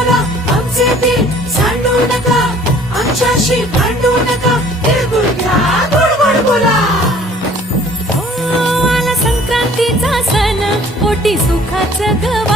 बोला आमचे दिल सांडू नका, आमच्याशी भांडू नका, तिळगुळ घ्या गोड गोड बोला. आला संक्रांतीचा सण, पोटी सुखाचं गव